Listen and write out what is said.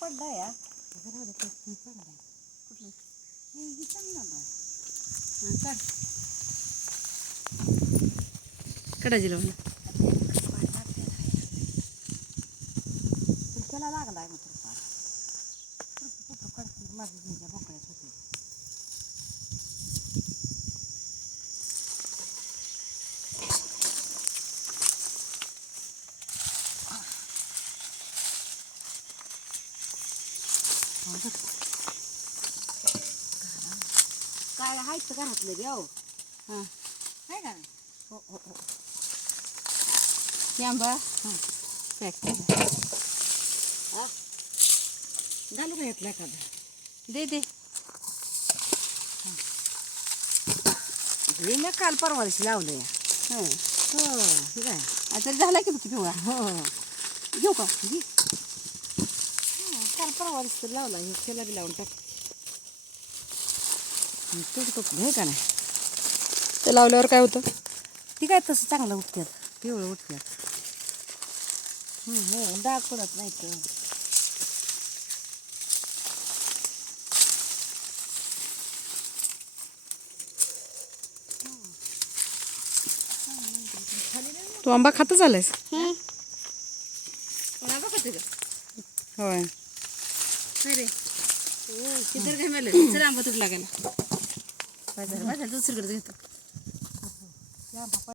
पडला या कुठलं हे चांगलं बा काढ काढायची लावून त्याला लागलाय मग तुरपा कुठं कडकी माझी जिंच्या बोकड्यात होती काय हायचं घरातलं रे अहो हां. आहे का? हो हो हो. आंबा. हां. पॅक हा. घालू का घेतलं एखादं? दे दे. हे. मी काल परवा दिवशी लावलं या हो. हो ठीक आहे. आता झाला की किती पिवळा हो. घेऊ का? घे. काल परवा दिवशी तर लावला हे त्याला बी लावून टाक. हे का नाही? ते लावल्यावर काय होतं? ती काय तसं चांगलं उठतात पिवळं उठतात हं, डाग पडत नाही तर तू आंबा खातच आलायस? आंबा खाते का? होय. रे. किती काय मिळालं? चल आंबा तुटला गेला बाजार बाजार दुसरीकडे घेतो